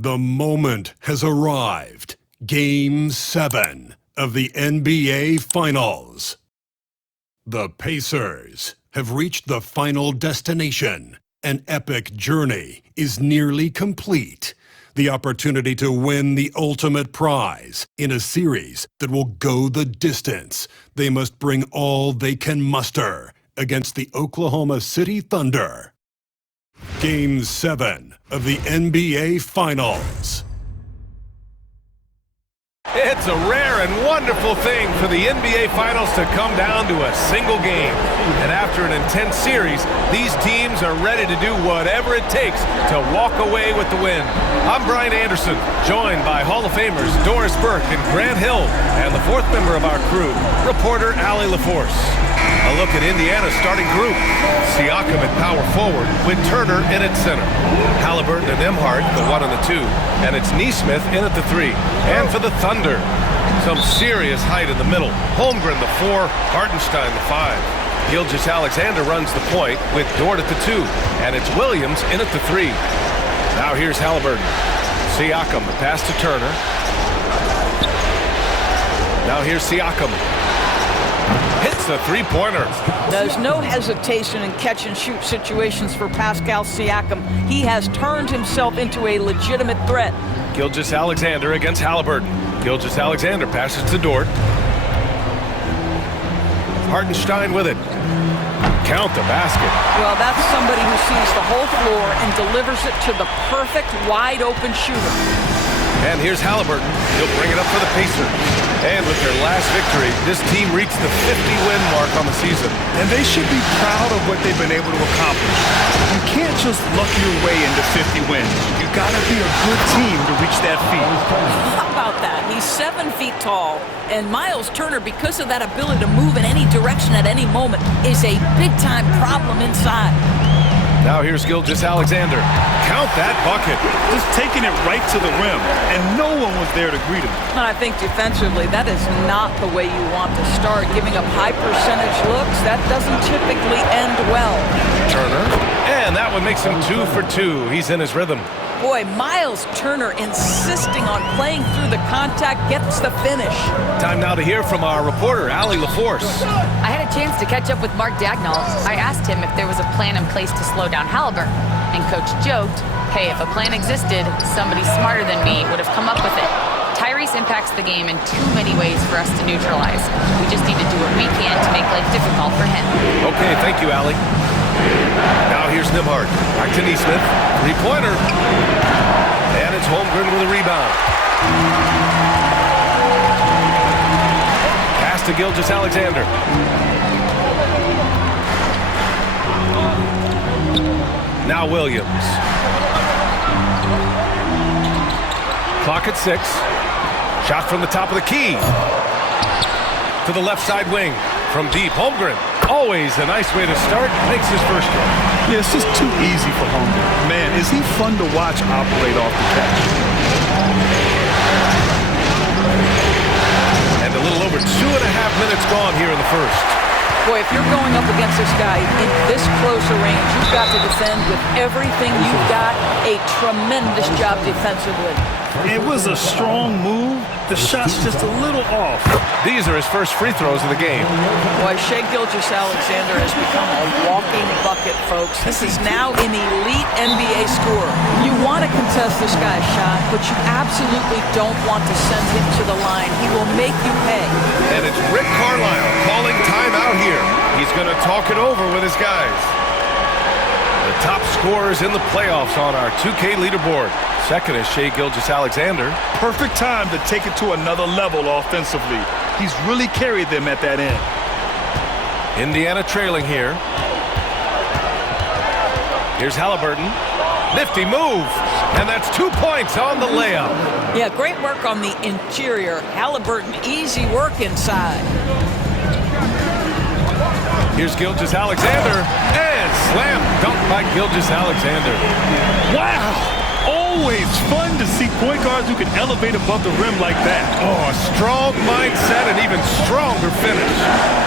The moment has arrived. Game 7 of the NBA Finals. The Pacers have reached the final destination. An epic journey is nearly complete. The opportunity to win the ultimate prize in a series that will go the distance. They must bring all they can muster against the Oklahoma City Thunder. Game 7 of the NBA Finals. It's a rare and wonderful thing for the NBA Finals to come down to a single game. And after an intense series, these teams are ready to do whatever it takes to walk away with the win. I'm Brian Anderson, joined by Hall of Famers Doris Burke and Grant Hill, and the fourth member of our crew, reporter Allie LaForce. A look at Indiana's starting group. Siakam at power forward with Turner in at center. Halliburton and Nembhard, the 1 and the 2. And it's Nesmith in at the 3. And for the Thunder, some serious height in the middle. Holmgren the 4, Hartenstein the 5. Gilgeous-Alexander runs the point with Dort at the 2. And it's Williams in at the 3. Now here's Halliburton. Siakam, the pass to Turner. Now here's Siakam. Hits the three-pointer. There's no hesitation in catch-and-shoot situations for Pascal Siakam. He has turned himself into a legitimate threat. Gilgeous-Alexander against Halliburton. Gilgeous-Alexander passes to Dort. Hartenstein with it. Count the basket. Well, that's somebody who sees the whole floor and delivers it to the perfect wide-open shooter. And here's Halliburton. He'll bring it up for the Pacers. And with their last victory, this team reached the 50-win mark on the season. And they should be proud of what they've been able to accomplish. You can't just luck your way into 50 wins. You gotta be a good team to reach that feat. How about that? He's 7 feet tall. And Miles Turner, because of that ability to move in any direction at any moment, is a big-time problem inside. Now here's Gilgeous-Alexander. Count that bucket. Just taking it right to the rim, and no one was there to greet him. And I think defensively, that is not the way you want to start. Giving up high percentage looks, that doesn't typically end well. Turner, and that one makes him 2 for 2. He's in his rhythm. Boy, Miles Turner insisting on playing through the contact gets the finish. Time now to hear from our reporter, Allie LaForce. I had a chance to catch up with Mark Dagnall. I asked him if there was a plan in place to slow down Halliburton, and Coach joked, hey, if a plan existed, somebody smarter than me would have come up with it. Tyrese impacts the game in too many ways for us to neutralize. We just need to do what we can to make life difficult for him. Okay, thank you, Allie. Now here's Nembhard. Back to Nesmith. Three-pointer. And it's Holmgren with a rebound. Pass to Gilgeous-Alexander. Now Williams. Clock at 6. Shot from the top of the key. To the left side wing. From deep, Holmgren. Always a nice way to start. Makes his first one. Yeah, it's just too easy for Holmgren. Man, is he fun to watch operate off the catch. And a little over 2.5 minutes gone here in the first. Boy, if you're going up against this guy in this close a range, you've got to defend with everything you've got. A tremendous job defensively. It was a strong move. The shot's just a little off. These are his first free throws of the game. Boy, Shai Gilgeous-Alexander has become a walking bucket, folks. This is now an elite NBA scorer. You want to contest this guy's shot, but you absolutely don't want to send him to the line. He will make you pay. And it's Rick Carlisle calling timeout here. He's going to talk it over with his guys. The top scorers in the playoffs on our 2K leaderboard. Second is Shai Gilgeous-Alexander. Perfect time to take it to another level offensively. He's really carried them at that end. Indiana trailing here. Here's Halliburton. Nifty move. And that's 2 points on the layup. Yeah, great work on the interior. Halliburton, easy work inside. Here's Gilgeous-Alexander. And slam dunk by Gilgeous-Alexander. Wow! Always fun to see point guards who can elevate above the rim like that. Oh, a strong mindset and even stronger finish.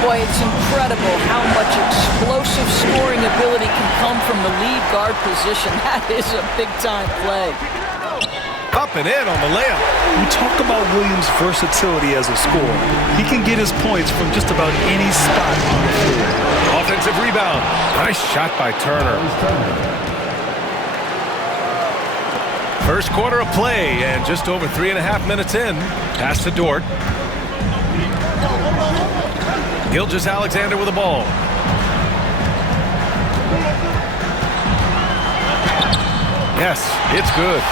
Boy, it's incredible how much explosive scoring ability can come from the lead guard position. That is a big-time play. up and in on the layup. We talk about Williams' versatility as a scorer. He can get his points from just about any spot on the floor. Offensive rebound. Nice shot by Turner. First quarter of play, and just over 3.5 minutes in. Pass to Dort. Gilgeous-Alexander with the ball. Yes, it's good.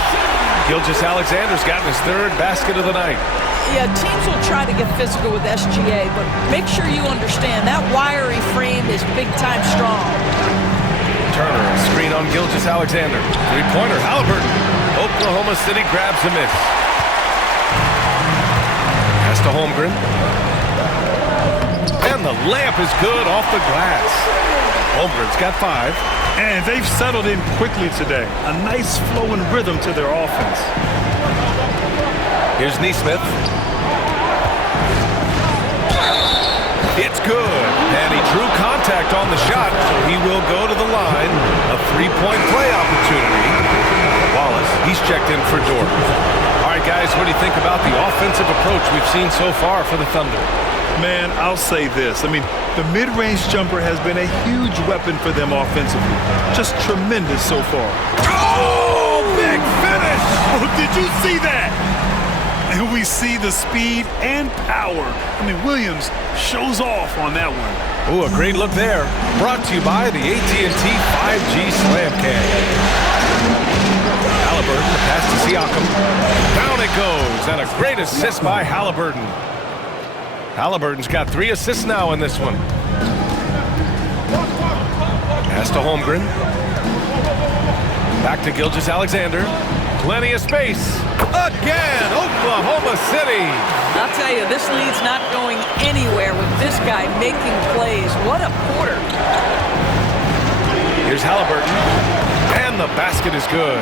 Gilgeous-Alexander's gotten his third basket of the night. Yeah, teams will try to get physical with SGA, but make sure you understand that wiry frame is big-time strong. Turner, a screen on Gilgeous-Alexander. Three-pointer, Haliburton. Oklahoma City grabs a miss. Pass to Holmgren. And the layup is good off the glass. Holmgren's got 5. And they've settled in quickly today. A nice flow and rhythm to their offense. Here's Nesmith. It's good. And he drew contact on the shot, so he will go to the line. A 3-point play opportunity. Wallace, he's checked in for Dort. All right, guys, what do you think about the offensive approach we've seen so far for the Thunder? Man, I'll say this. I mean, the mid-range jumper has been a huge weapon for them offensively. Just tremendous so far. Oh, big finish! Oh, did you see that? And we see the speed and power. I mean, Williams shows off on that one. Ooh, a great look there. Brought to you by the AT&T 5G Slam Cam. Haliburton, the pass to Siakam. Down it goes, and a great assist by Haliburton. Haliburton's got 3 assists now in this one. Pass to Holmgren. Back to Gilgeous-Alexander. Plenty of space. Again, Oklahoma City. I'll tell you, this lead's not going anywhere with this guy making plays. What a quarter. Here's Haliburton. And the basket is good.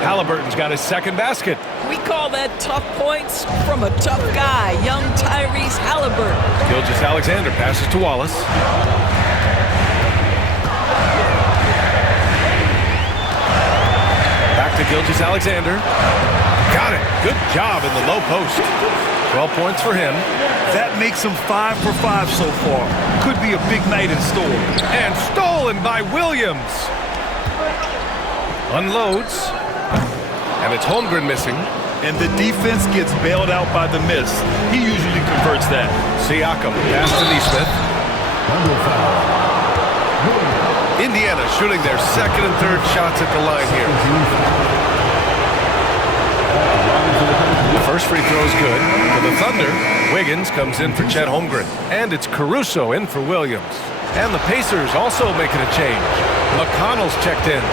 Haliburton's got his second basket. We call that tough points from a tough guy, young Tyrese Haliburton. Gilgeous-Alexander passes to Wallace. Back to Gilgeous-Alexander. Got it. Good job in the low post. 12 points for him. That makes him 5 for 5 so far. Could be a big night in store. And stolen by Williams. Unloads. And it's Holmgren missing. And the defense gets bailed out by the miss. He usually converts that. Siakam, pass to Nesmith. Indiana shooting their second and third shots at the line here. The first free throw is good. For the Thunder, Wiggins comes in for Chet Holmgren. And it's Caruso in for Williams. And the Pacers also making a change. McConnell's checked in.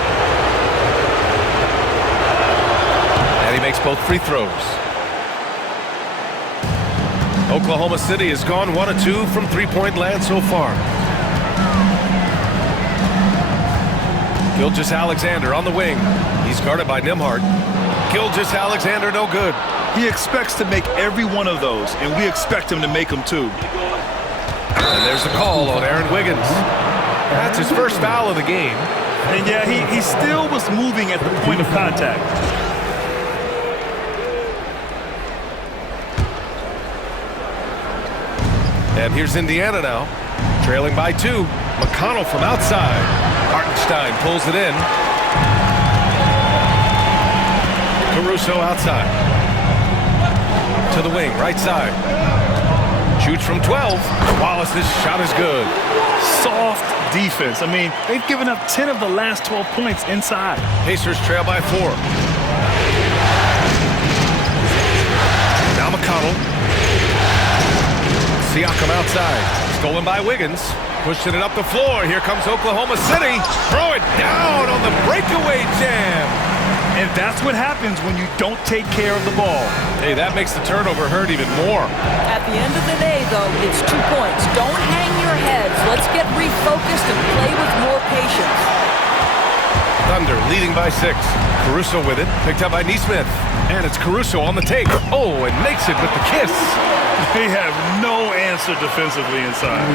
And he makes both free throws. Oklahoma City has gone 1 of 2 from three-point land so far. Gilgeous-Alexander on the wing. He's guarded by Nembhard. Gilgeous-Alexander no good. He expects to make every one of those, and we expect him to make them too. And there's the call on Aaron Wiggins. That's his first foul of the game. And yeah, he still was moving at the point of contact. And here's Indiana now, trailing by 2. McConnell from outside. Hartenstein pulls it in. Caruso outside. To the wing, right side. Shoots from 12. Wallace's shot is good. Soft defense. I mean, they've given up 10 of the last 12 points inside. Pacers trail by 4. Now McConnell. Siakam outside. Stolen by Wiggins. Pushing it up the floor. Here comes Oklahoma City. Throw it down on the breakaway jam. And that's what happens when you don't take care of the ball. Hey, that makes the turnover hurt even more. At the end of the day, though, it's 2 points. Don't hang your heads. Let's get refocused and play with more patience. Thunder leading by 6. Caruso with it. Picked up by Nesmith. And it's Caruso on the take. Oh, and makes it with the kiss. They have no answer defensively inside.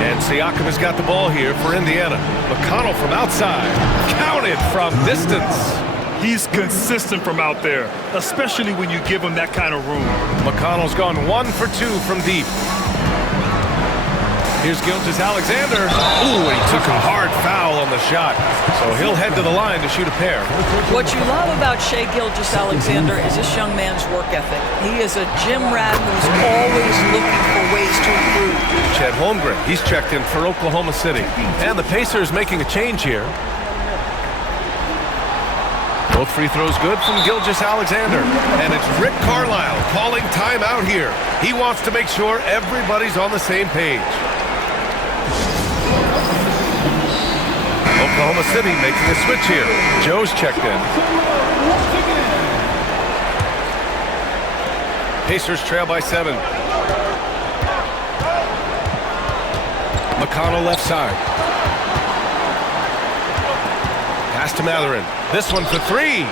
And Siakam has got the ball here for Indiana. McConnell from outside. Counted from distance. He's consistent from out there, especially when you give him that kind of room. McConnell's gone 1 for 2 from deep. Here's Gilgeous-Alexander. Ooh, he took a hard foul on the shot. So he'll head to the line to shoot a pair. What you love about Shai Gilgeous-Alexander is this young man's work ethic. He is a gym rat who's always looking for ways to improve. Chet Holmgren, he's checked in for Oklahoma City. And the Pacers making a change here. Both free throws good from Gilgeous-Alexander. And it's Rick Carlisle calling timeout here. He wants to make sure everybody's on the same page. Oklahoma City making a switch here. Joe's checked in. Pacers trail by 7. McConnell left side. Pass to Mathurin. This one for 3.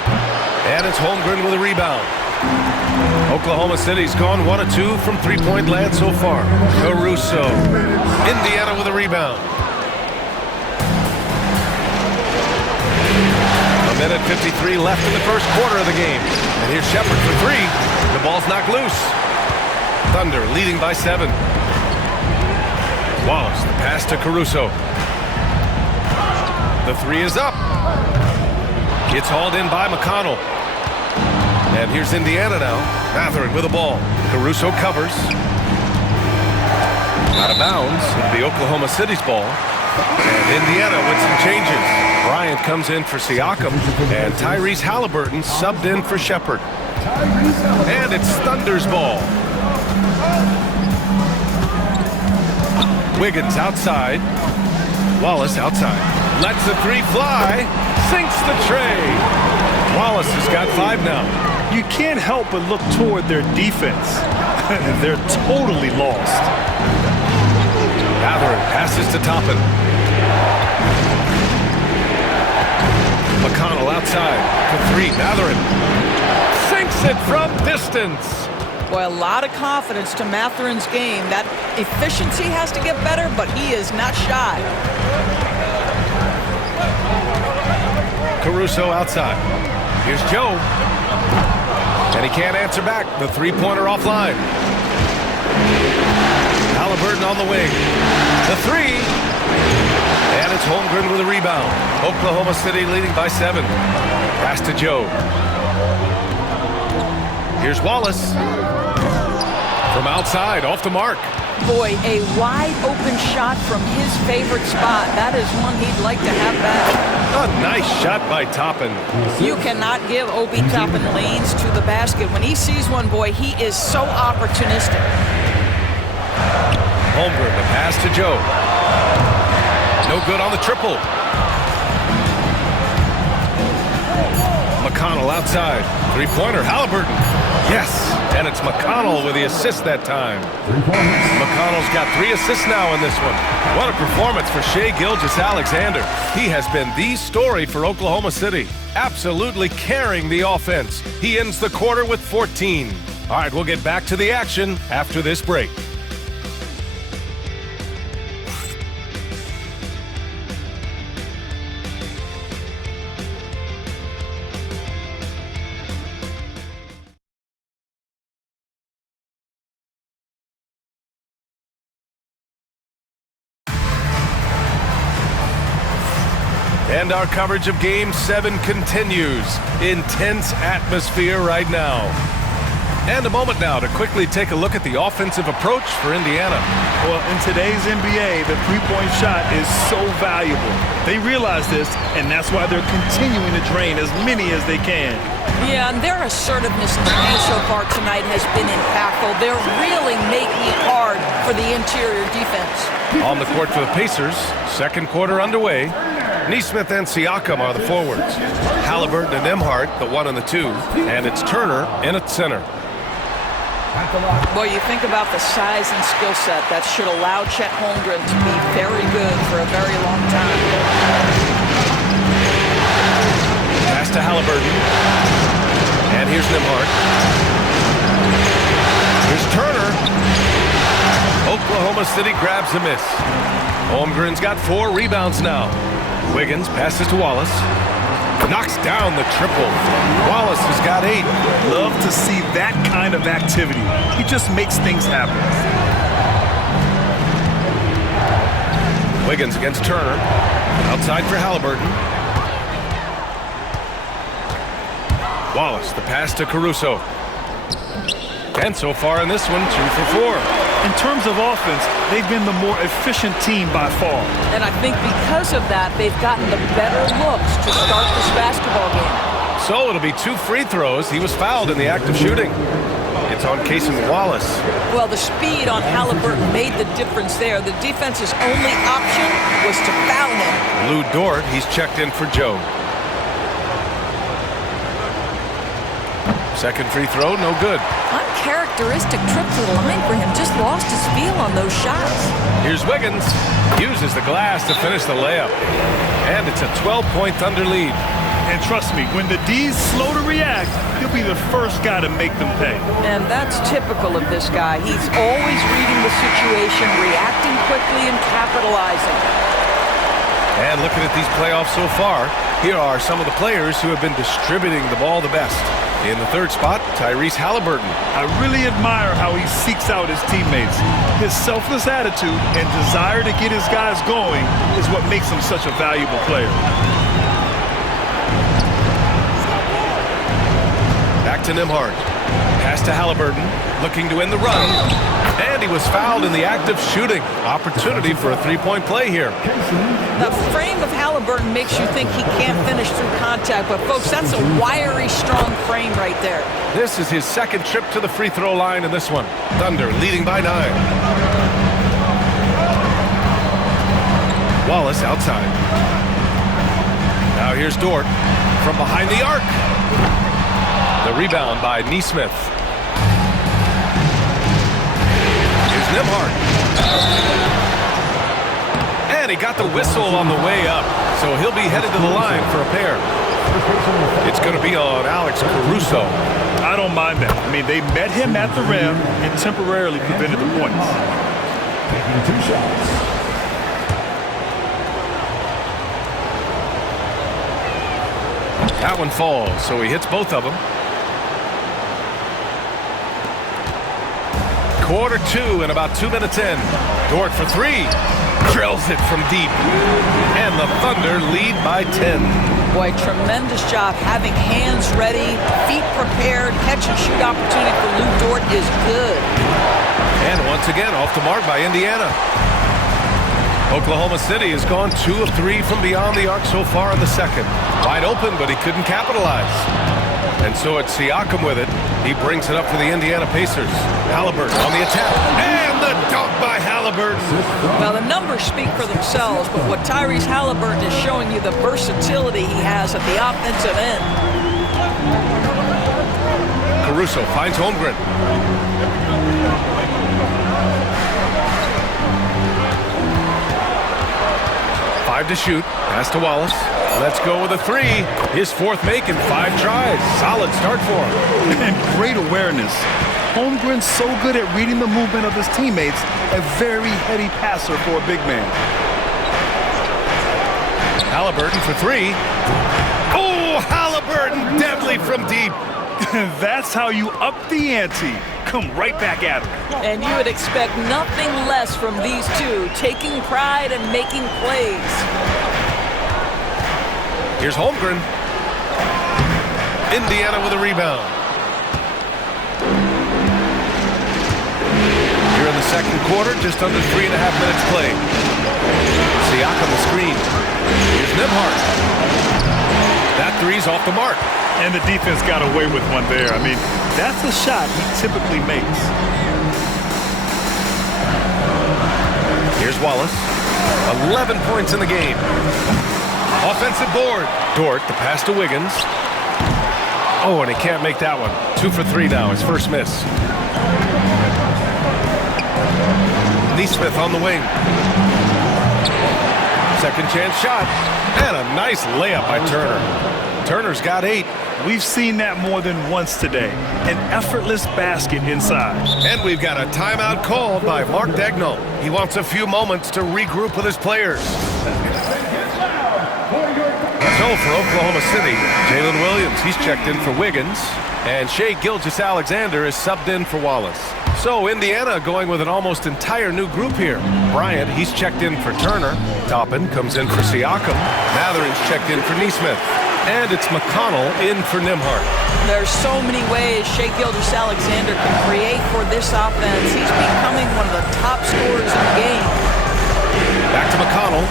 And it's Holmgren with a rebound. Oklahoma City's gone 1 of 2 from three-point land so far. Caruso. Indiana with a rebound. A minute 53 left in the first quarter of the game. And here's Shepherd for 3. The ball's knocked loose. Thunder leading by 7. Wallace, the pass to Caruso. The 3 is up. It's hauled in by McConnell. And here's Indiana now. Mathurin with the ball. Caruso covers. Out of bounds. It'll be Oklahoma City's ball. And Indiana with some changes. Bryant comes in for Siakam. And Tyrese Halliburton subbed in for Shepherd. And it's Thunder's ball. Wiggins outside. Wallace outside. Lets the 3 fly. Sinks the tray. Wallace has got 5 now. You can't help but look toward their defense. They're totally lost. Mathurin passes to Toppin. McConnell outside for 3. Mathurin sinks it from distance. Boy, a lot of confidence to Mathurin's game. That efficiency has to get better, but he is not shy. Caruso outside. Here's Joe. And he can't answer back. The three-pointer offline. Halliburton on the wing. The 3. And it's Holmgren with a rebound. Oklahoma City leading by 7. Pass to Joe. Here's Wallace. From outside, off the mark. Boy, a wide open shot from his favorite spot. That is one he'd like to have back. A nice shot by Toppin. You cannot give Obi Toppin lanes to the basket. When he sees one, boy, he is so opportunistic. Holmgren, the pass to Joe. No good on the triple. McConnell outside. Three-pointer, Halliburton. Yes, and it's McConnell with the assist that time. McConnell's got 3 assists now in this one. What a performance for Shai Gilgeous-Alexander. He has been the story for Oklahoma City, absolutely carrying the offense. He ends the quarter with 14. All right, we'll get back to the action after this break. And our coverage of Game 7 continues. Intense atmosphere right now. And a moment now to quickly take a look at the offensive approach for Indiana. Well, in today's NBA, the three-point shot is so valuable. They realize this, and that's why they're continuing to drain as many as they can. Yeah, and their assertiveness in the game so far tonight has been impactful. They're really making it hard for the interior defense. On the court for the Pacers, second quarter underway. Nesmith and Siakam are the forwards. Halliburton and Nembhard, the 1 and the 2. And it's Turner in at center. Boy, you think about the size and skill set that should allow Chet Holmgren to be very good for a very long time. Pass to Halliburton. And here's Nembhard. Here's Turner. Oklahoma City grabs a miss. Holmgren's got 4 rebounds now. Wiggins passes to Wallace. Knocks down the triple. Wallace has got 8. Love to see that kind of activity. He just makes things happen. Wiggins against Turner. Outside for Halliburton. Wallace, the pass to Caruso. And so far in this one, 2 for 4. In terms of offense, they've been the more efficient team by far. And I think because of that, they've gotten the better looks to start this basketball game. So it'll be 2 free throws. He was fouled in the act of shooting. It's on Cason Wallace. Well, the speed on Halliburton made the difference there. The defense's only option was to foul him. Lou Dort, he's checked in for Joe. Second free throw, no good. Uncharacteristic trip to the line for him. Just lost his feel on those shots. Here's Wiggins. Uses the glass to finish the layup. And it's a 12-point Thunder lead. And trust me, when the D's slow to react, he'll be the first guy to make them pay. And that's typical of this guy. He's always reading the situation, reacting quickly, and capitalizing. And looking at these playoffs so far, here are some of the players who have been distributing the ball the best. In the third spot, Tyrese Halliburton. I really admire how he seeks out his teammates. His selfless attitude and desire to get his guys going is what makes him such a valuable player. Back to Nembhard. Pass to Halliburton, looking to end the run. And he was fouled in the act of shooting. Opportunity for a three-point play here. The frame of Halliburton makes you think he can't finish through contact, but folks, that's a wiry, strong frame right there. This is his second trip to the free throw line in this one. Thunder leading by 9. Wallace outside. Now here's Dort from behind the arc. The rebound by Nesmith. Here's Nembhard. And he got the whistle on the way up, so he'll be headed to the line for a pair. It's going to be on Alex Caruso. I don't mind that. I mean, they met him at the rim and temporarily prevented the points. Taking 2 shots. That one falls, so he hits both of them. Quarter 2 and about 2 minutes in. Dort for 3. Drills it from deep. And the Thunder lead by 10. Boy, tremendous job having hands ready, feet prepared. Catch and shoot opportunity for Lou Dort is good. And once again, off the mark by Indiana. Oklahoma City has gone 2 of 3 from beyond the arc so far in the second. Wide open, but he couldn't capitalize. And so it's Siakam with it. He brings it up for the Indiana Pacers. Halliburton on the attack. And the dunk by Halliburton. Well, the numbers speak for themselves, but what Tyrese Halliburton is showing you, the versatility he has at the offensive end. Caruso finds Holmgren. 5 to shoot. Pass to Wallace. Let's go with a 3. His 4th make in 5 tries. Solid start for him. And great awareness. Holmgren's so good at reading the movement of his teammates. A very heady passer for a big man. Halliburton for 3. Oh, Halliburton deadly from deep. That's how you up the ante. Come right back at him. And you would expect nothing less from these two, taking pride and making plays. Here's Holmgren. Indiana with a rebound. Here in the second quarter, just under 3.5 minutes played. Siakam the screen. Here's Nembhard. That 3's off the mark. And the defense got away with one there. I mean, that's a shot he typically makes. Here's Wallace. 11 points in the game. Offensive board. Dort, the pass to Wiggins. Oh, and he can't make that one. 2 for 3 now, his first miss. Nesmith on the wing. Second chance shot. And a nice layup by Turner. Turner's got 8. We've seen that more than once today. An effortless basket inside. And we've got a timeout called by Mark Daigneault. He wants a few moments to regroup with his players. So for Oklahoma City, Jalen Williams, he's checked in for Wiggins. And Shai Gilgeous-Alexander is subbed in for Wallace. So Indiana going with an almost entire new group here. Bryant, he's checked in for Turner. Toppin comes in for Siakam. Mathurin's checked in for Nesmith. And it's McConnell in for Nembhard. There's so many ways Shai Gilgeous-Alexander can create for this offense. He's becoming one of the top scorers in the game. Back to McConnell.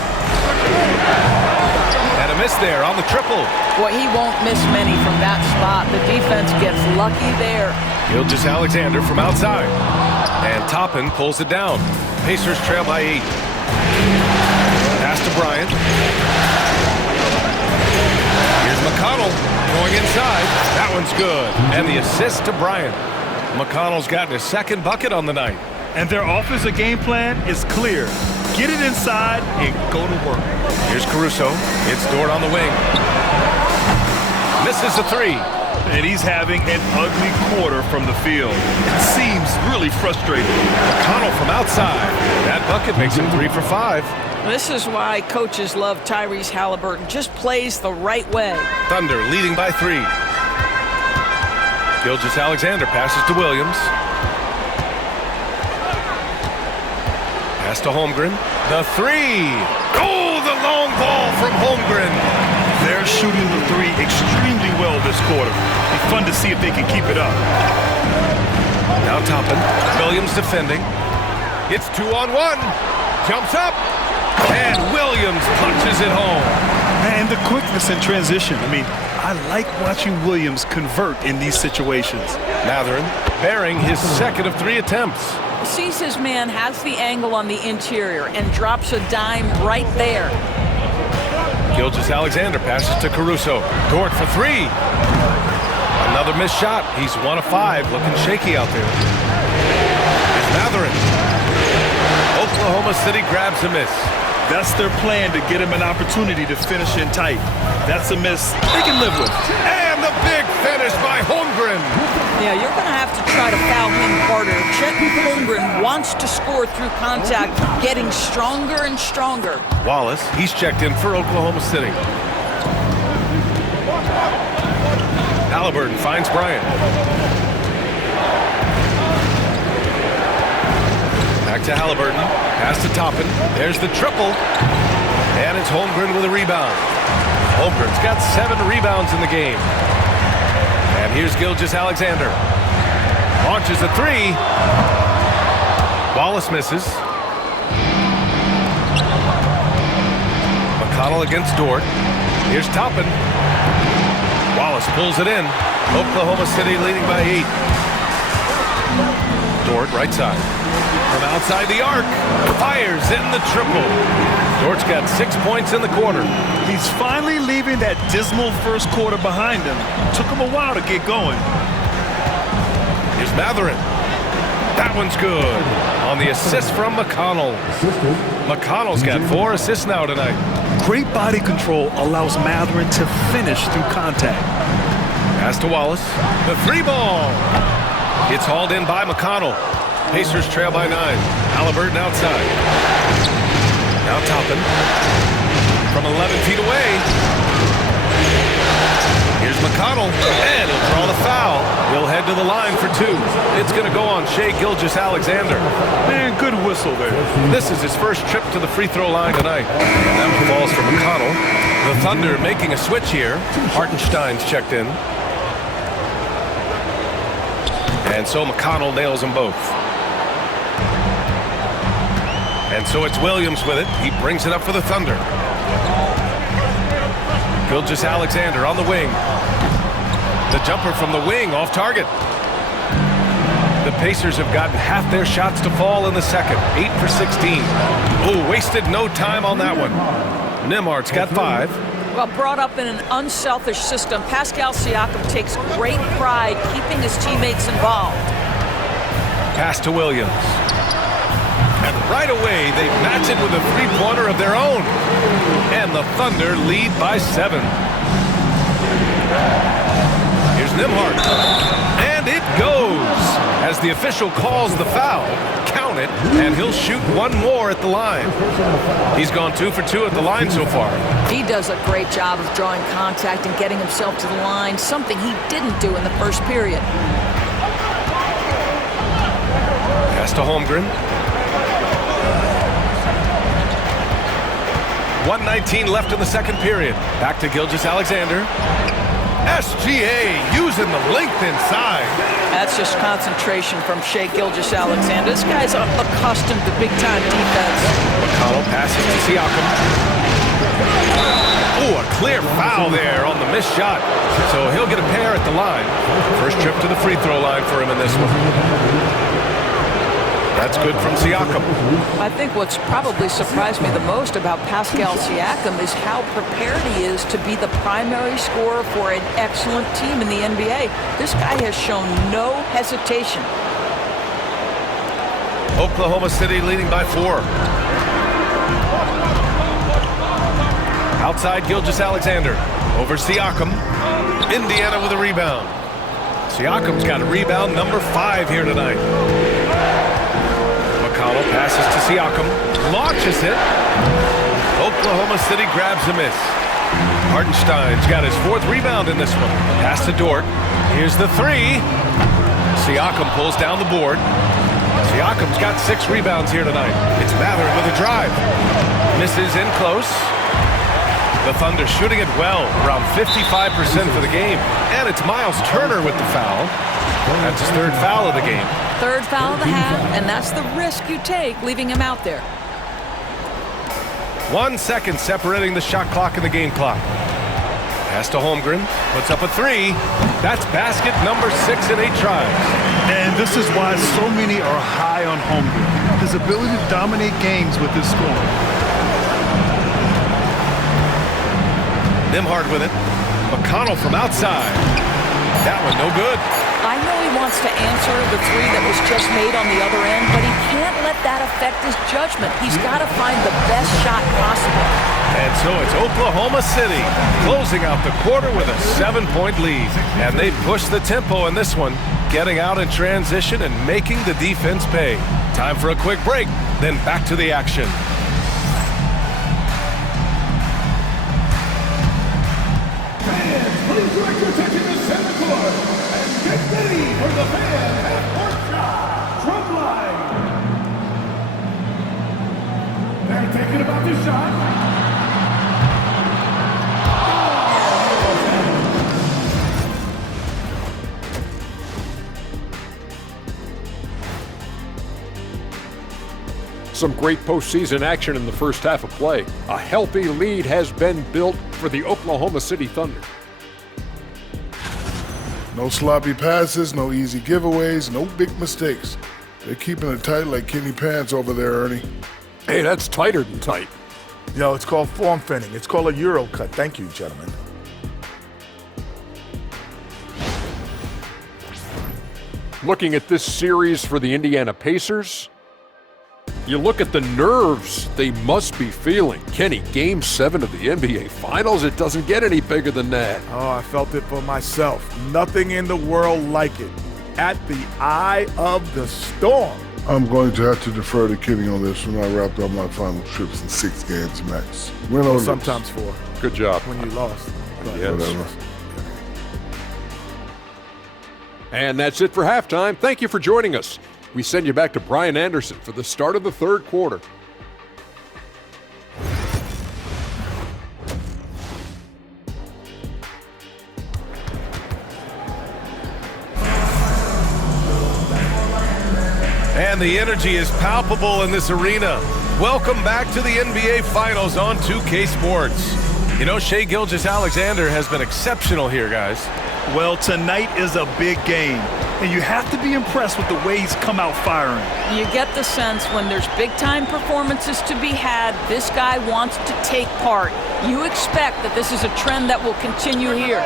And a miss there on the triple. Boy, he won't miss many from that spot. The defense gets lucky there. Gilgeous-Alexander from outside. And Toppin pulls it down. Pacers trail by 8. Pass to Bryant. Here's McConnell going inside. That one's good. And the assist to Bryant. McConnell's gotten his second bucket on the night. And their offensive game plan is clear. Get it inside and go to work. Here's Caruso. It's Dort on the wing. Misses the three. And he's having an ugly quarter from the field. It seems really frustrating. McConnell from outside. That bucket makes him 3 for 5. This is why coaches love Tyrese Halliburton. Just plays the right way. Thunder leading by 3. Gilgeous-Alexander passes to Williams. Pass to Holmgren. The three. Oh, the long ball from Holmgren. They're shooting the three extremely well this quarter. Be fun to see if they can keep it up. Now Toppin. Williams defending. It's 2-on-1. Jumps up. And Williams punches it home. Man, the quickness in transition. I mean, I like watching Williams convert in these situations. Mathurin bearing his second of 3 attempts. Sees his man, has the angle on the interior, and drops a dime right there. Gilgeous-Alexander passes to Caruso. Dort for 3. Another missed shot. He's 1 of 5, looking shaky out there. Here's Mathurin. Oklahoma City grabs a miss. That's their plan, to get him an opportunity to finish in tight. That's a miss they can live with. And the big finish by Holmgren. Yeah, you're going to have to try to foul him harder. Chet Holmgren wants to score through contact, getting stronger and stronger. Wallace, he's checked in for Oklahoma City. Halliburton finds Bryant. Back to Halliburton. Pass to Toppin. There's the triple. And it's Holmgren with a rebound. Holmgren's got 7 rebounds in the game. And here's Gilgeous-Alexander. Launches a 3. Wallace misses. McConnell against Dort. Here's Toppin. Wallace pulls it in. Oklahoma City leading by 8. Dort right side. From outside the arc. Fires in the triple. Dort's got 6 points in the quarter. He's finally leaving that dismal first quarter behind him. Took him a while to get going. Here's Mathurin. That one's good. On the assist from McConnell. McConnell's got 4 assists now tonight. Great body control allows Mathurin to finish through contact. Pass to Wallace. The 3 ball. It's hauled in by McConnell. Pacers trail by 9. Halliburton outside. Now Toppin. From 11 feet away. Here's McConnell. And he'll draw the foul. He'll head to the line for 2. It's going to go on Shai Gilgeous-Alexander. Man, good whistle there. This is his first trip to the free throw line tonight. And that one falls for McConnell. The Thunder making a switch here. Hartenstein's checked in. And so McConnell nails them both. And so it's Williams with it. He brings it up for the Thunder. Gilgeous-Alexander on the wing. The jumper from the wing off target. The Pacers have gotten half their shots to fall in the second. 8 for 16. Oh, wasted no time on that one. Nembhard's got 5. Well, brought up in an unselfish system, Pascal Siakam takes great pride keeping his teammates involved. Pass to Williams. And right away, they match it with a 3-pointer of their own. And the Thunder lead by 7. Here's Nembhard. And it goes as As the official calls the foul, count it, and he'll shoot one more at the line. He's gone 2 for 2 at the line so far. He does a great job of drawing contact and getting himself to the line, something he didn't do in the first period. Pass to Holmgren. 1:19 left in the second period. Back to Gilgeous-Alexander. SGA using the length inside. That's just concentration from Shai Gilgeous-Alexander. This guy's accustomed to big-time defense. McConnell passes to Siakam. Oh, a clear foul there on the missed shot. So he'll get a pair at the line. First trip to the free throw line for him in this one. That's good from Siakam. I think what's probably surprised me the most about Pascal Siakam is how prepared he is to be the primary scorer for an excellent team in the NBA. This guy has shown no hesitation. Oklahoma City leading by 4. Outside Gilgeous-Alexander. Over Siakam. Indiana with a rebound. Siakam's got a rebound number 5 here tonight. McConnell passes to Siakam. Launches it. Oklahoma City grabs a miss. Hartenstein's got his 4th rebound in this one. Pass to Dort. Here's the 3. Siakam pulls down the board. Siakam's got 6 rebounds here tonight. It's Mather with a drive. Misses in close. The Thunder shooting it well, around 55% for the game. And it's Miles Turner with the foul. That's his 3rd foul of the game. 3rd foul of the half, and that's the risk you take leaving him out there. 1 second separating the shot clock and the game clock. Pass to Holmgren. Puts up a 3. That's basket number 6 in 8 tries. And this is why so many are high on Holmgren. His ability to dominate games with his scoring. Nembhard with it. McConnell from outside. That one no good. I know he wants to answer the 3 that was just made on the other end, but he can't let that affect his judgment. He's got to find the best shot possible. And so it's Oklahoma City closing out the quarter with a 7-point lead. And they push the tempo in this one, getting out in transition and making the defense pay. Time for a quick break, then back to the action. Please direct your attention to center court and get ready for the fan half-court shot. Drum line. They're thinking about this shot. Some great postseason action in the first half of play. A healthy lead has been built for the Oklahoma City Thunder. No sloppy passes, no easy giveaways, no big mistakes. They're keeping it tight like Kenny Pants over there, Ernie. Hey, that's tighter than tight. Yo, it's called form fitting. It's called a Euro cut. Thank you, gentlemen. Looking at this series for the Indiana Pacers, you look at the nerves they must be feeling. Kenny, Game 7 of the NBA Finals, it doesn't get any bigger than that. Oh, I felt it for myself. Nothing in the world like it. At the eye of the storm. I'm going to have to defer to Kenny on this when I wrapped up my final trips in 6 games max. Win or lose. Sometimes 4. Good job. When you lost. Yes. Whatever. And that's it for halftime. Thank you for joining us. We send you back to Brian Anderson for the start of the third quarter. And the energy is palpable in this arena. Welcome back to the NBA Finals on 2K Sports. You know, Shai Gilgeous-Alexander has been exceptional here, guys. Well, tonight is a big game, and you have to be impressed with the way he's come out firing. You get the sense when there's big-time performances to be had, this guy wants to take part. You expect that this is a trend that will continue here.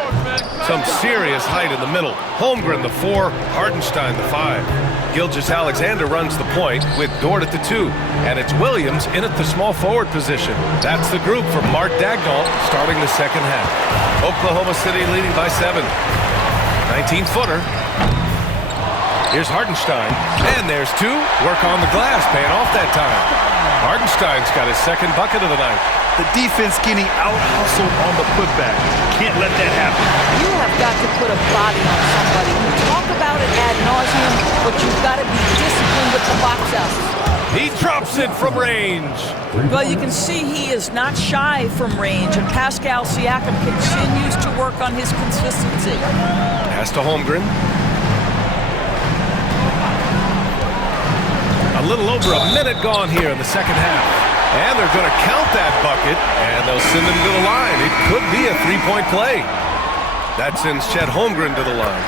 Some serious height in the middle. Holmgren, the 4, Hartenstein, the 5. Gilgeous-Alexander runs the point with Dort at the 2. And it's Williams in at the small forward position. That's the group for Mark Daigneault starting the second half. Oklahoma City leading by 7. 19-footer. Here's Hartenstein. And there's two. Work on the glass, paying off that time. Hartenstein's got his second bucket of the night. The defense getting out-hustled on the putback. Can't let that happen. You have got to put a body on somebody. You talk about it ad nauseum, but you've got to be disciplined with the box out. He drops it from range. Well, you can see he is not shy from range, and Pascal Siakam continues to work on his consistency. Pass to Holmgren. A little over a minute gone here in the second half. And they're going to count that bucket, and they'll send him to the line. It could be a three-point play. That sends Chet Holmgren to the line.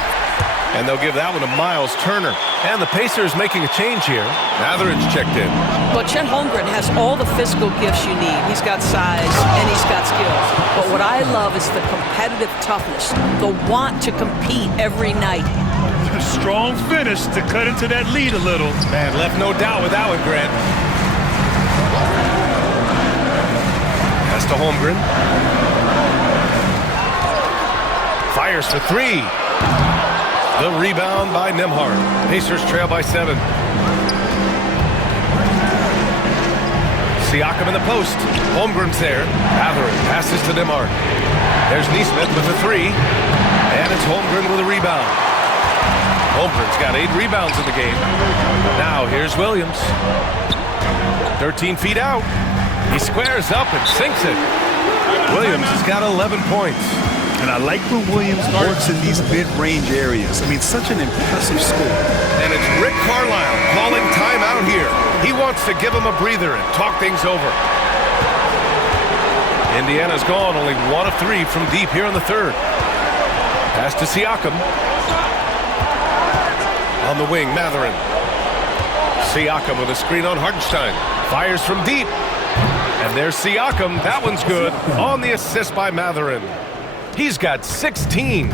And they'll give that one to Miles Turner. And the Pacers making a change here. Mathurin's checked in. But Chet Holmgren has all the physical gifts you need. He's got size and he's got skills. But what I love is the competitive toughness, the want to compete every night. A strong finish to cut into that lead a little. Man, left no doubt with that one, Grant. Pass to Holmgren. Fires for three. The rebound by Nembhard. Pacers trail by 7. Siakam in the post. Holmgren's there. Mathurin passes to Nembhard. There's Nesmith with a three. And it's Holmgren with a rebound. Holmgren's got 8 rebounds in the game. Now here's Williams. 13 feet out. He squares up and sinks it. Williams has got 11 points. And I like when Williams works in these mid-range areas. I mean, such an impressive score. And it's Rick Carlisle calling timeout here. He wants to give him a breather and talk things over. Indiana's gone only 1 of 3 from deep here in the third. Pass to Siakam. On the wing, Mathurin. Siakam with a screen on Hartenstein. Fires from deep. And there's Siakam. That one's good. On the assist by Mathurin. He's got 16.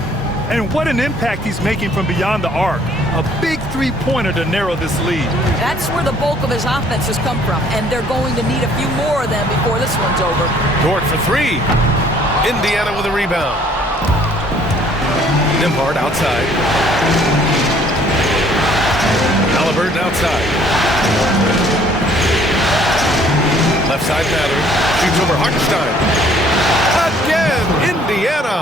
And what an impact he's making from beyond the arc. A big three-pointer to narrow this lead. That's where the bulk of his offense has come from, and they're going to need a few more of them before this one's over. Dort for 3. Indiana with a rebound. Nembhard outside. Halliburton outside. Left side Mathurin. Shoots over Hartenstein. Again, Indiana.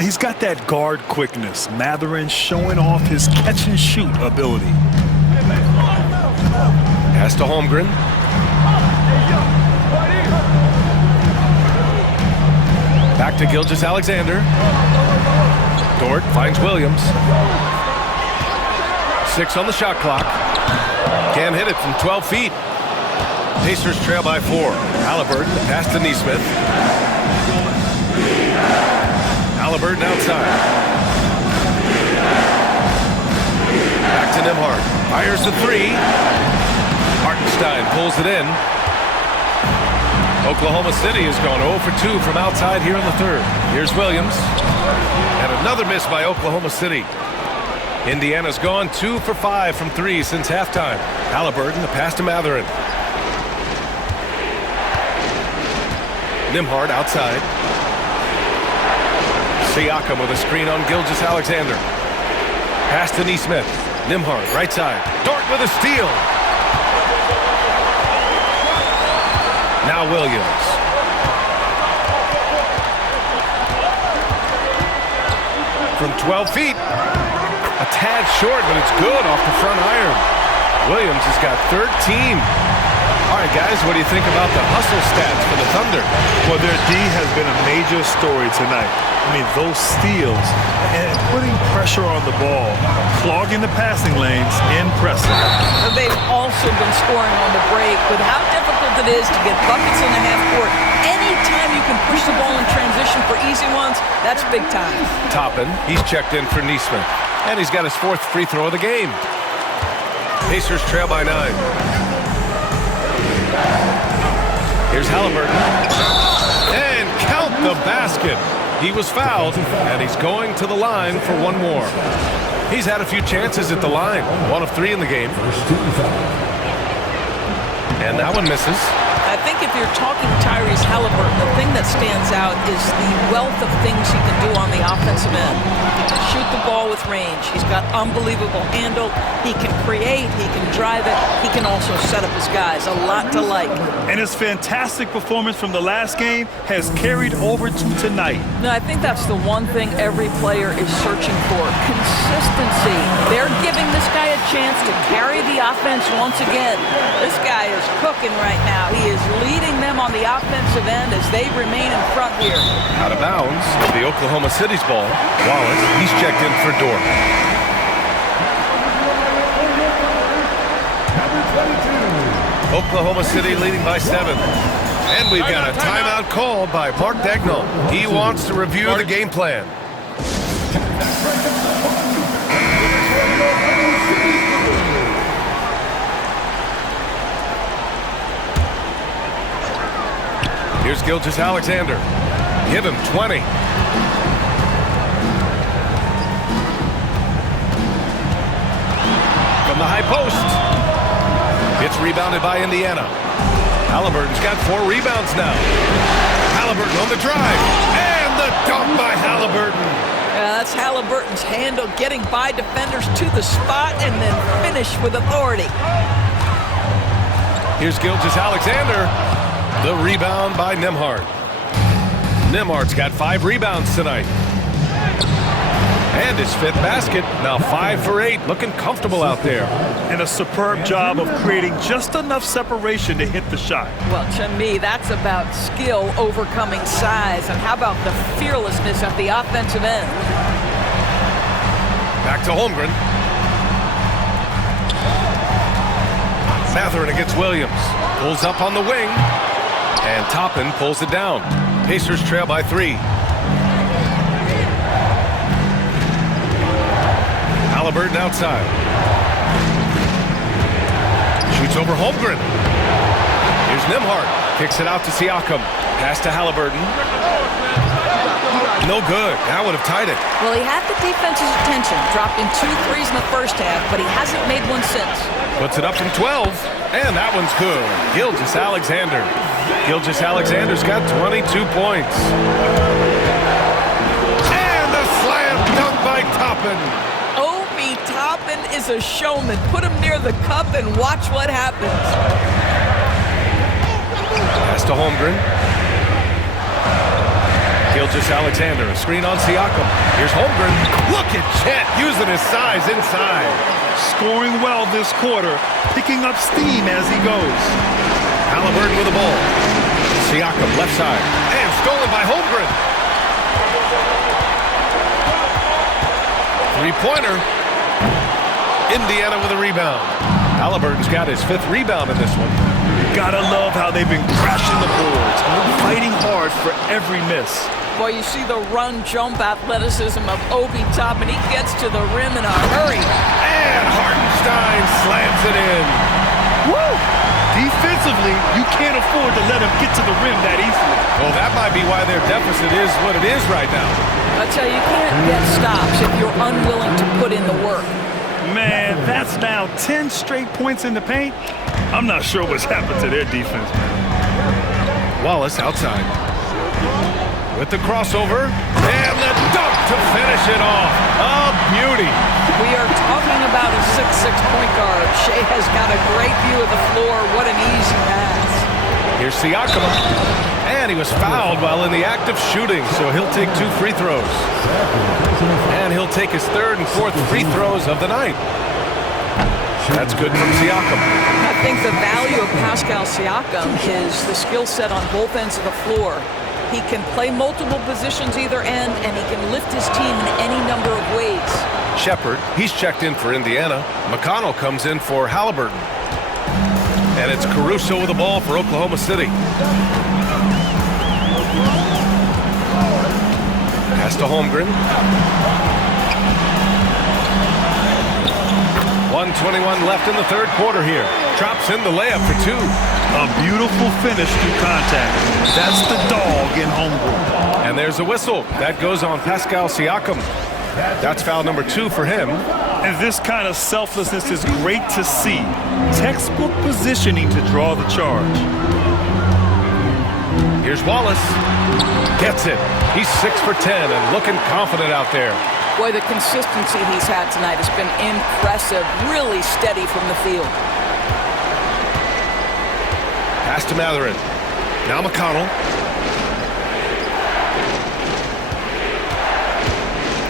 He's got that guard quickness. Mathurin showing off his catch-and-shoot ability. Pass to Holmgren. Back to Gilgeous-Alexander. Dort finds Williams. 6 on the shot clock. Can't hit it from 12 feet. Pacers trail by 4. Halliburton, pass to Nesmith. Halliburton outside. Back to Nembhard. Fires the 3. Hartenstein pulls it in. Oklahoma City has gone 0 for 2 from outside here in the third. Here's Williams. And another miss by Oklahoma City. Indiana's gone 2 for 5 from 3 since halftime. Halliburton, the pass to Mathurin. Nembhard outside. Siakam with a screen on Gilgeous-Alexander. Pass to Nesmith. Nembhard, right side. Dort with a steal. Now Williams. From 12 feet. A tad short, but it's good off the front iron. Williams has got 13. All right, guys, what do you think about the hustle stats for the Thunder? Well, their D has been a major story tonight. I mean, those steals and putting pressure on the ball, clogging the passing lanes, impressive. They've also been scoring on the break with how difficult it is to get buckets in the half court. Anytime you can push the ball in transition for easy ones, that's big time. Toppin, he's checked in for Nesmith. And he's got his 4th free throw of the game. Pacers trail by 9. Here's Halliburton. And count the basket. He was fouled, and he's going to the line for one more. He's had a few chances at the line. 1 of 3 in the game. And that one misses. That I think if you're talking Tyrese Halliburton, the thing that stands out is the wealth of things he can do on the offensive end. He can shoot the ball with range. He's got unbelievable handle. He can create. He can drive it. He can also set up his guys. A lot to like. And his fantastic performance from the last game has carried over to tonight. No, I think that's the one thing every player is searching for. Consistency. They're giving this guy a chance to carry the offense once again. This guy is cooking right now. He is leading them on the offensive end as they remain in front here. Out of bounds, the Oklahoma City's ball. Wallace, he's checked in for Dort. Oklahoma City leading by 7. And we've got a timeout called by Mark Daigneault. He wants to review the game plan. Here's Gilgeous-Alexander. Give him 20. From the high post. It's rebounded by Indiana. Halliburton's got 4 rebounds now. Halliburton on the drive. And the dunk by Halliburton. That's Halliburton's handle, getting by defenders to the spot and then finish with authority. Here's Gilgeous-Alexander. The rebound by Nembhard. Nembhard's got 5 rebounds tonight. And his 5th basket. Now 5 for 8. Looking comfortable out there. And a superb job of creating just enough separation to hit the shot. Well, to me, that's about skill overcoming size. And how about the fearlessness at the offensive end? Back to Holmgren. Mathurin against Williams. Pulls up on the wing. And Toppin pulls it down. Pacers trail by 3. Halliburton outside. Shoots over Holmgren. Here's Nembhard. Kicks it out to Siakam. Pass to Halliburton. No good. That would have tied it. Well, he had the defense's attention. Dropped in 2 threes in the first half, but he hasn't made one since. Puts it up from 12. And that one's good. Gilgeous-Alexander. Gilgeous-Alexander's got 22 points. And a slam dunk by Toppin. Obi Toppin is a showman. Put him near the cup and watch what happens. Pass to Holmgren. Gilgeous-Alexander, a screen on Siakam. Here's Holmgren. Look at Chet using his size inside. Scoring well this quarter, picking up steam as he goes. Halliburton with the ball. Siakam left side. And stolen by Holmgren. 3-pointer. Indiana with a rebound. Halliburton's got his 5th rebound in this one. Gotta love how they've been crashing the boards, fighting hard for every miss. Boy, you see the run-jump athleticism of Obi Toppin. He gets to the rim in a hurry. And Hartenstein slams it in. Woo! Defensively, you can't afford to let him get to the rim that easily. Well, that might be why their deficit is what it is right now. I tell you, you can't get stops if you're unwilling to put in the work. Man, that's now 10 straight points in the paint. I'm not sure what's happened to their defense, man. Wallace outside. With the crossover. And the dunk to finish it off. A beauty. We are talking about a 6'6" point guard. Shea has got a great view of the floor. What an easy pass. Here's Siakam. And he was fouled while in the act of shooting, so he'll take 2 free throws. And he'll take his 3rd and 4th free throws of the night. That's good from Siakam. I think the value of Pascal Siakam is the skill set on both ends of the floor. He can play multiple positions either end, and he can lift his team in any number of ways. Shepard, he's checked in for Indiana. McConnell comes in for Halliburton. And it's Caruso with the ball for Oklahoma City. Pass to Holmgren. 1:21 left in the 3rd quarter here. Drops in the layup for 2. A beautiful finish through contact. That's the dog in Holmgren. And there's a whistle. That goes on Pascal Siakam. That's foul number 2 for him. And this kind of selflessness is great to see. Textbook positioning to draw the charge. Here's Wallace. Gets it. He's 6 for 10 and looking confident out there. Boy, the consistency he's had tonight has been impressive. Really steady from the field. Pass to Matherin. Now McConnell.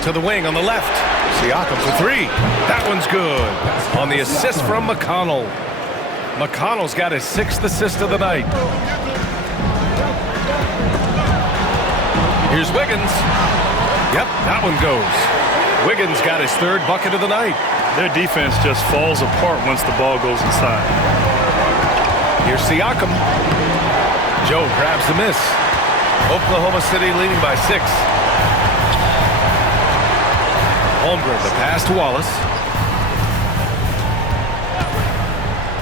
To the wing on the left. Siakam for 3. That one's good. On the assist from McConnell. McConnell's got his 6th assist of the night. Here's Wiggins. Yep, that one goes. Wiggins got his 3rd bucket of the night. Their defense just falls apart once the ball goes inside. Here's Siakam. Joe grabs the miss. Oklahoma City leading by 6. Holmgren, the pass to Wallace.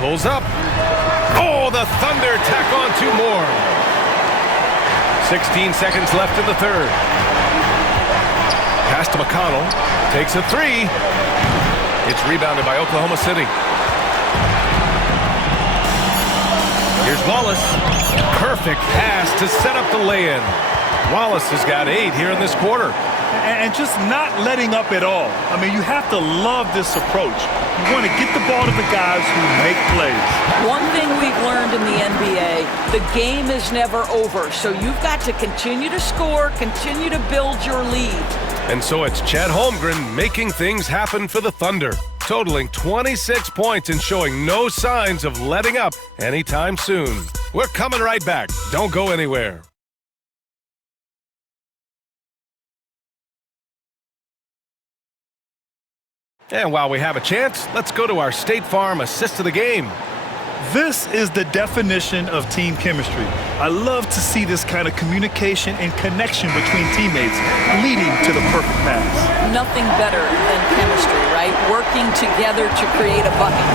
Pulls up. Oh, the Thunder tack on 2 more. 16 seconds left in the 3rd. Pass to McConnell. Takes a 3. It's rebounded by Oklahoma City. Here's Wallace. Perfect pass to set up the lay-in. Wallace has got 8 here in this quarter. And just not letting up at all. I mean, you have to love this approach. You want to get the ball to the guys who make plays. One thing we've learned in the NBA, the game is never over. So you've got to continue to score, continue to build your lead. And so it's Chet Holmgren making things happen for the Thunder, totaling 26 points and showing no signs of letting up anytime soon. We're coming right back. Don't go anywhere. And while we have a chance, let's go to our State Farm assist of the game. This is the definition of team chemistry. I love to see this kind of communication and connection between teammates leading to the perfect pass. Nothing better than chemistry, right? Working together to create a bucket.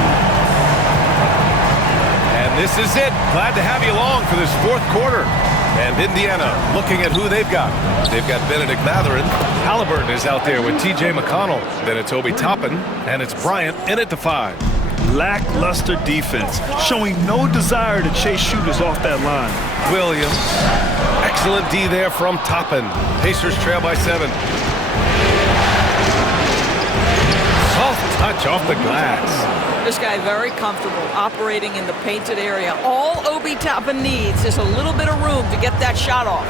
And this is it. Glad to have you along for this 4th quarter. And Indiana looking at who they've got. They've got Benedict Matherin. Halliburton is out there with T.J. McConnell. Then it's Obi Toppin, and it's Bryant in at the 5. Lackluster defense, showing no desire to chase shooters off that line. Williams. Excellent D there from Toppin. Pacers trail by 7. Soft touch off the glass. This guy very comfortable operating in the painted area. All Obi Toppin needs is a little bit of room to get that shot off.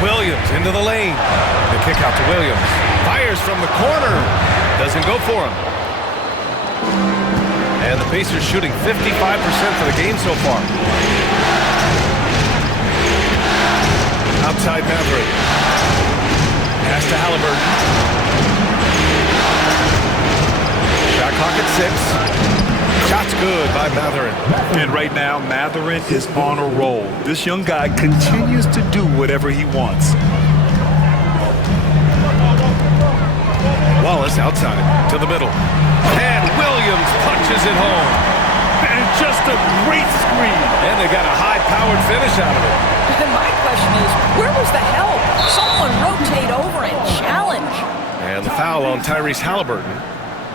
Williams into the lane. The kick out to Williams. Fires from the corner. Doesn't go for him. And the Pacers shooting 55% for the game so far. Outside Matherin. Pass to Halliburton. Shot clock at 6. Shot's good by Matherin. And right now, Matherin is on a roll. This young guy continues to do whatever he wants. Wallace outside to the middle. And Williams punches it home. And just a great screen. And they got a high-powered finish out of it. And my question is, where was the help? Someone rotate over and challenge. And the foul on Tyrese Halliburton.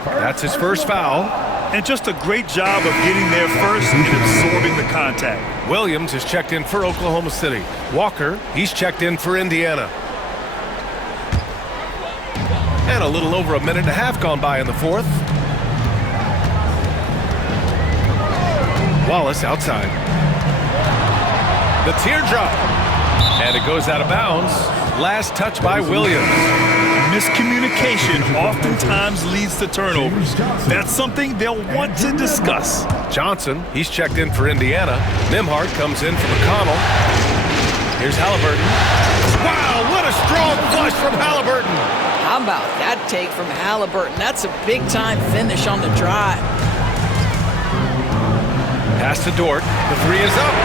That's his 1st foul. And just a great job of getting there first and absorbing the contact. Williams is checked in for Oklahoma City. Walker, he's checked in for Indiana. And a little over a minute and a half gone by in the 4th. Wallace outside. The teardrop. And it goes out of bounds. Last touch by Williams. Miscommunication oftentimes leads to turnovers. That's something they'll want to discuss. Johnson, he's checked in for Indiana. Nembhard comes in for McConnell. Here's Halliburton. Wow, what a strong flush from Halliburton. How about that take from Halliburton? That's a big-time finish on the drive. Pass to Dort. The 3 is up.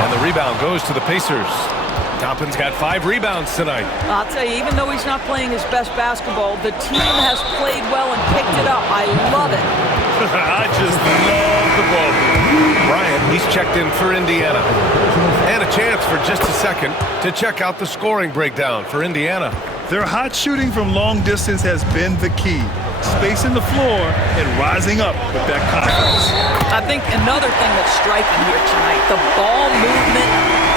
And the rebound goes to the Pacers. Toppin's got 5 rebounds tonight. I'll tell you, even though he's not playing his best basketball, the team has played well and picked it up. I love it. I just love the ball. Bryant, he's checked in for Indiana. And a chance for just a second to check out the scoring breakdown for Indiana. Their hot shooting from long distance has been the key. Spacing the floor and rising up with that confidence. I think another thing that's striking here tonight, the ball movement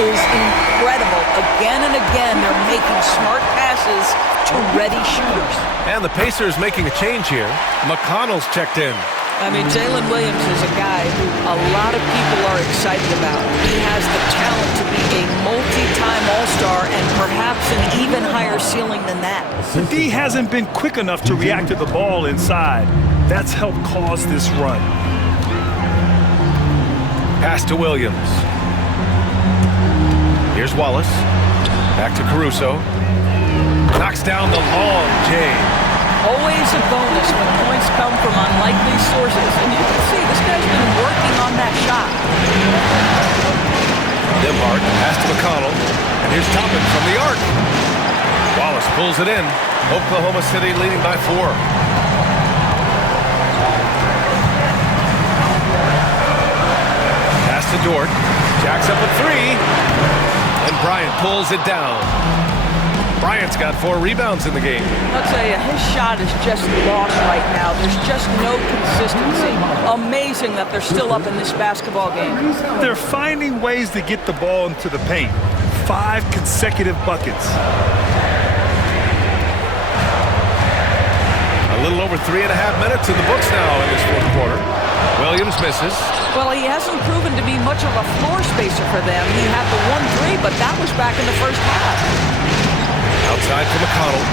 is incredible. Again and again, they're making smart passes to ready shooters. And the Pacers making a change here. McConnell's checked in. I mean, Jalen Williams is a guy who a lot of people are excited about. He has the talent to be a multi-time All-Star and perhaps an even higher ceiling than that. D hasn't been quick enough to react to the ball inside. That's helped cause this run. Pass to Williams. Here's Wallace. Back to Caruso. Knocks down the long J. Always a bonus when points come from unlikely sources. And you can see this guy's been working on that shot. Nembhard, pass to McConnell. And here's Toppin from the arc. Wallace pulls it in. Oklahoma City leading by 4. Pass to Dort. Jacks up a 3. And Bryant pulls it down. Bryant's got 4 rebounds in the game. I'll tell you, his shot is just lost right now. There's just no consistency. Amazing that they're still up in this basketball game. They're finding ways to get the ball into the paint. 5 consecutive buckets. A little over 3.5 minutes in the books now in this fourth quarter. Williams misses. Well, he hasn't proven to be much of a floor spacer for them. He had the 1-3, but that was back in the first half. Outside to McConnell.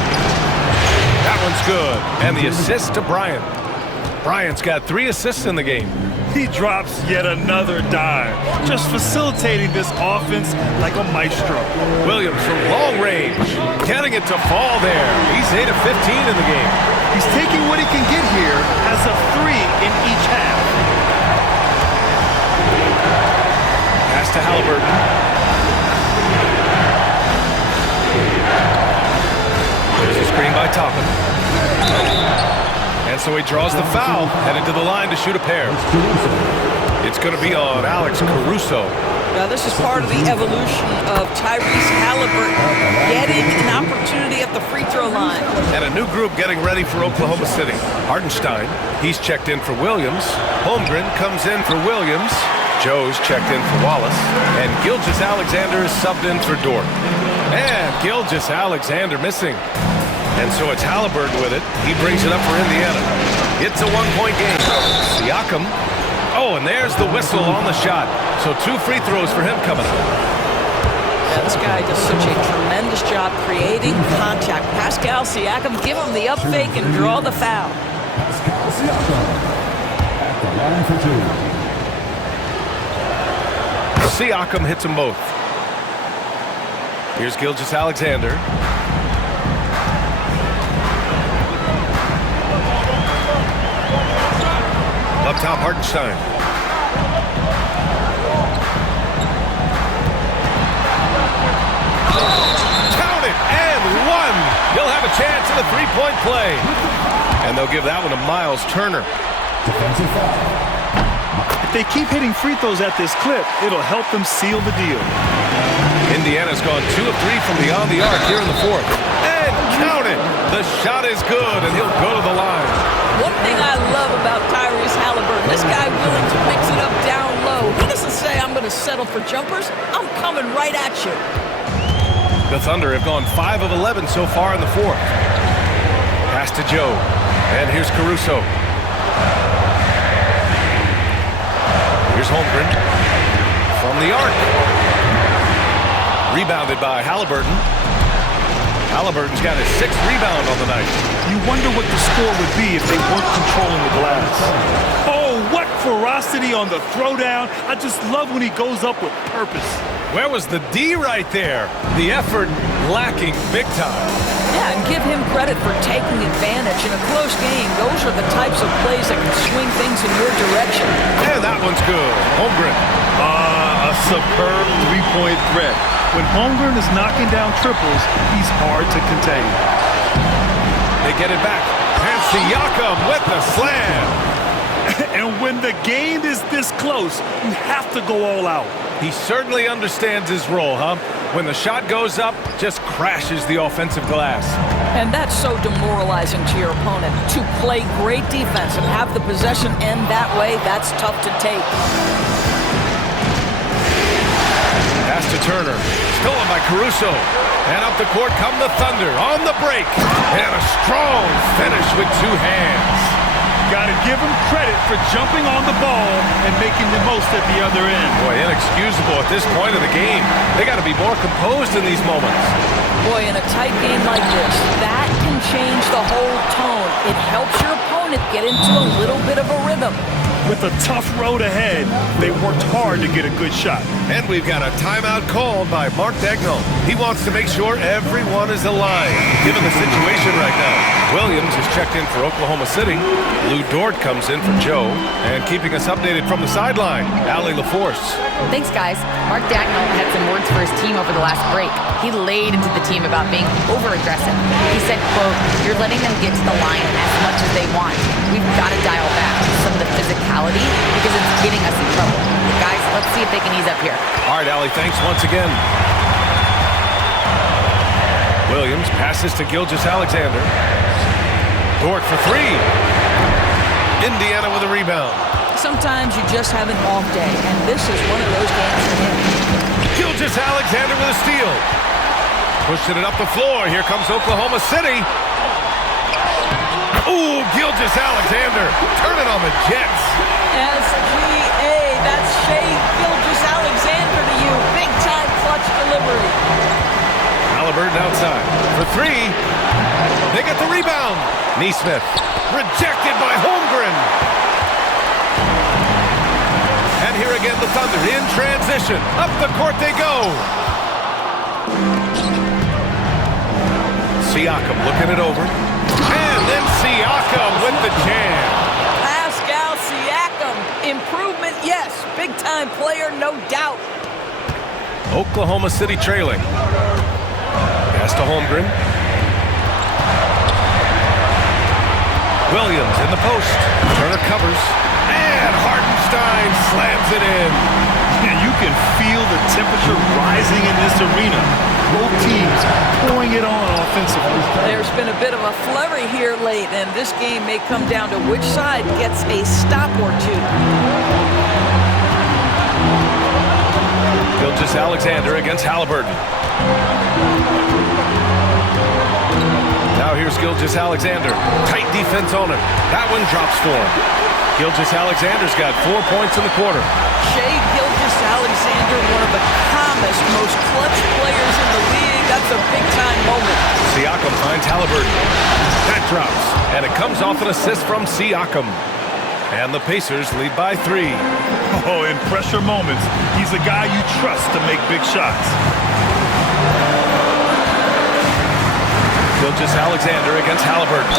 That one's good. And the assist to Bryant. Bryant's got 3 assists in the game. He drops yet another dime, just facilitating this offense like a maestro. Williams from long range, getting it to fall there. He's 8 of 15 in the game. He's taking what he can get here as a 3 in each half. Pass to Halliburton. There's a screen by Toppin. And so he draws the foul, headed to the line to shoot a pair. It's going to be on Alex Caruso. Now, this is part of the evolution of Tyrese Halliburton getting an opportunity at the free throw line. And a new group getting ready for Oklahoma City. Hartenstein, he's checked in for Williams. Holmgren comes in for Williams. Joe's checked in for Wallace. And Gilgeous-Alexander is subbed in for Dort. And Gilgeous-Alexander missing. And so it's Halliburton with it. He brings it up for Indiana. It's a 1-point game. Siakam. Oh, and there's the whistle on the shot. So 2 free throws for him coming up. Yeah, this guy does such a tremendous job creating contact. Pascal Siakam, give him the up fake and draw the foul. Pascal Siakam at the line for 2. Siakam hits them both. Here's Gilgeous-Alexander. Up top, Hartenstein. Count it, and 1. He'll have a chance at a 3-point play. And they'll give that one to Miles Turner. Defensive foul. If they keep hitting free throws at this clip, it'll help them seal the deal. Indiana's gone 2 of 3 from beyond the arc here in the fourth. And count it. The shot is good, and he'll go to the line. One thing I love about Tyrese Halliburton, this guy willing to mix it up down low. He doesn't say, I'm going to settle for jumpers. I'm coming right at you. The Thunder have gone 5 of 11 so far in the fourth. Pass to Joe. And here's Caruso. Here's Holmgren. From the arc. Rebounded by Halliburton. Halliburton's got his 6th rebound on the night. You wonder what the score would be if they weren't controlling the glass. Oh, what ferocity on the throwdown. I just love when he goes up with purpose. Where was the D right there? The effort lacking big time. Yeah, and give him credit for taking advantage. In a close game, those are the types of plays that can swing things in your direction. And that one's good. Holmgren. A superb 3-point threat. When Holmgren is knocking down triples, he's hard to contain. They get it back. And Siakam with the slam. And when the game is this close, you have to go all out. He certainly understands his role, huh? When the shot goes up, just crashes the offensive glass. And that's so demoralizing to your opponent. To play great defense and have the possession end that way, that's tough to take. Pass to Turner. Stolen by Caruso. And up the court come the Thunder on the break. And a strong finish with two hands. Got to give him credit for jumping on the ball and making the most at the other end. Boy, inexcusable at this point of the game. They got to be more composed in these moments. Boy, in a tight game like this, that can change the whole tone. It helps your opponent get into a little bit of a rhythm. With a tough road ahead, they worked hard to get a good shot. And we've got a timeout called by Mark Daigneault. He wants to make sure everyone is aligned, given the situation right now. Williams is checked in for Oklahoma City. Lou Dort comes in for Joe. And keeping us updated from the sideline, Allie LaForce. Thanks, guys. Mark Daigneault had some words for his team over the last break. He laid into the team about being over-aggressive. He said, quote, "You're letting them get to the line as much as they want. We've got to dial back some of the physicality because it's getting us in trouble. Guys, let's see if they can ease up here." All right, Allie, thanks once again. Williams passes to Gilgeous-Alexander. Dort for three. Indiana with a rebound. Sometimes you just have an off day, and this is one of those games for him. Gilgeous-Alexander with a steal. Pushing it up the floor. Here comes Oklahoma City. Ooh, Gilgeous-Alexander turning on the Jets. SGA, that's Shai Gilgeous-Alexander to you. Big time clutch delivery. Halliburton outside for three. They get the rebound. Nesmith rejected by Holmgren. And here again the Thunder in transition. Up the court they go. Siakam looking it over. And then Siakam with the jam. Pascal Siakam. Improvement, yes. Big time player, no doubt. Oklahoma City trailing. Pass to Holmgren. Williams in the post. Turner covers. And Hartenstein slams it in. And you can feel the temperature rising in this arena. Both teams pouring it on offensively. There's been a bit of a flurry here late, and this game may come down to which side gets a stop or two. Gilgeous-Alexander against Halliburton. Now here's Gilgeous-Alexander. Tight defense on him. That one drops for him. Gilgeous-Alexander's got 4 points in the quarter. Shai Gilgeous-Alexander, one of the calmest, most clutch players in the league. That's a big-time moment. Siakam finds Halliburton. That drops, and it comes off an assist from Siakam. And the Pacers lead by 3. Oh, in pressure moments, he's a guy you trust to make big shots. Gilgeous-Alexander against Halliburton.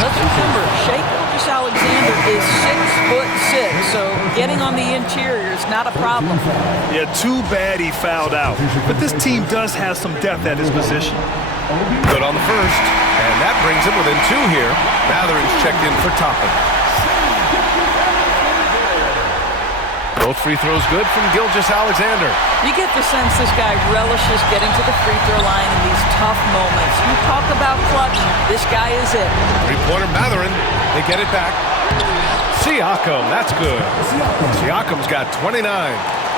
Let's remember, Shai Gilgeous-Alexander is 6'6", so getting on the interior is not a problem. Yeah, too bad he fouled out. But this team does have some depth at his position. Good on the first, and that brings him within 2 here. Mathurin's checked in for Toppin. Both free throws good from Gilgeous-Alexander. You get the sense this guy relishes getting to the free throw line in these tough moments. You talk about clutch, this guy is it. Three-pointer Mathurin. They get it back. Siakam, that's good. Siakam's got 29.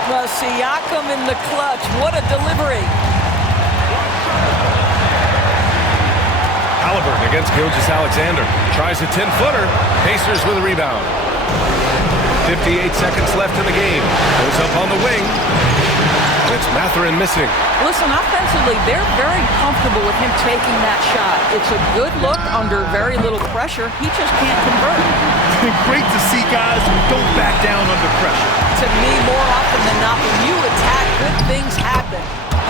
Well, Siakam in the clutch. What a delivery. Halliburton against Gilgeous-Alexander. Tries a 10-footer. Pacers with a rebound. 58 seconds left in the game. Goes up on the wing. It's Mathurin missing. Listen, offensively, they're very comfortable with him taking that shot. It's a good look under very little pressure. He just can't convert. Great to see guys who don't back down under pressure. To me, more often than not, when you attack, good things happen.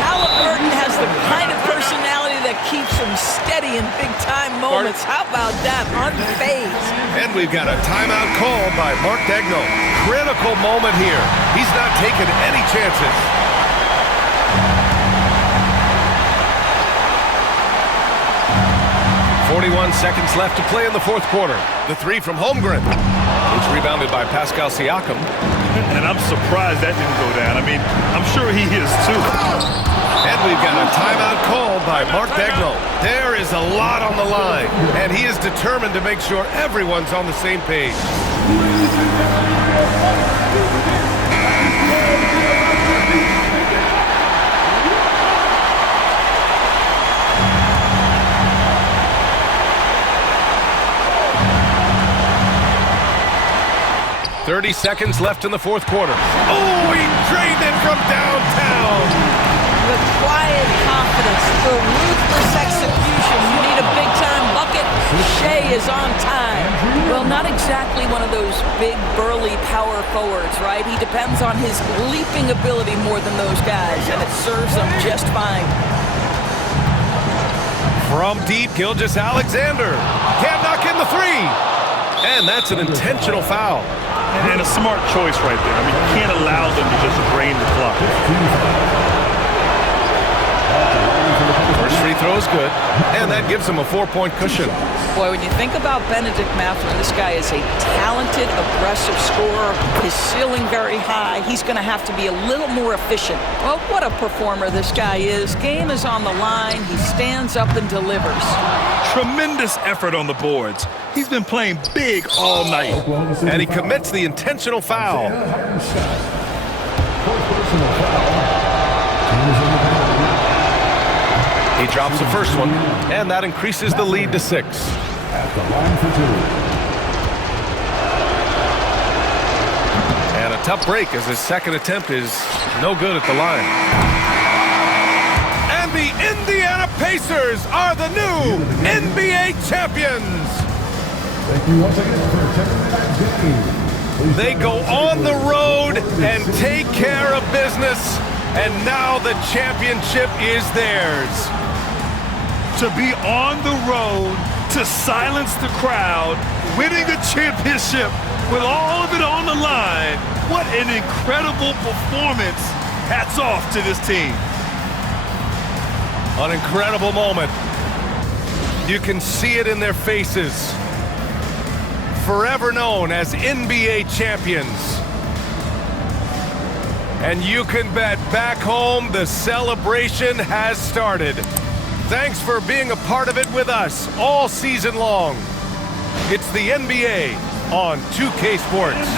Halliburton has the kind of personality that keeps him steady in big-time moments. How about that? Unfazed. And we've got a timeout called by Mark Daigneault. Critical moment here. He's not taking any chances. 41 seconds left to play in the fourth quarter. The three from Holmgren. It's rebounded by Pascal Siakam. And I'm surprised that didn't go down. I mean, I'm sure he is too. And we've got a timeout called by Mark Daigneault. There is a lot on the line, and he is determined to make sure everyone's on the same page. .30 seconds left in the fourth quarter. Oh, he drained it from downtown. The quiet confidence, the ruthless execution. You need a big-time bucket. Shea is on time. Well, not exactly one of those big, burly power forwards, right? He depends on his leaping ability more than those guys, and it serves him just fine. From deep, Gilgeous-Alexander. Can't knock in the three. And that's an intentional foul. And a smart choice right there. I mean, you can't allow them to just drain the clock. First free throw is good, and that gives him a 4-point cushion. Boy, when you think about Benedict Mathurin, this guy is a talented, aggressive scorer. His ceiling very high. He's going to have to be a little more efficient. Well, what a performer this guy is. Game is on the line. He stands up and delivers. Tremendous effort on the boards. He's been playing big all night. And he commits the intentional foul. He drops the first one, and that increases the lead to 6. At the line for 2. And a tough break as his second attempt is no good at the line. And the Indiana Pacers are the new NBA champions. Thank you once again for attending tonight's game. They go on the road and take care of business, and now the championship is theirs. To be on the road, to silence the crowd, winning a championship with all of it on the line. What an incredible performance. Hats off to this team. An incredible moment. You can see it in their faces. Forever known as NBA champions. And you can bet back home the celebration has started. Thanks for being a part of it with us all season long. It's the NBA on 2K Sports.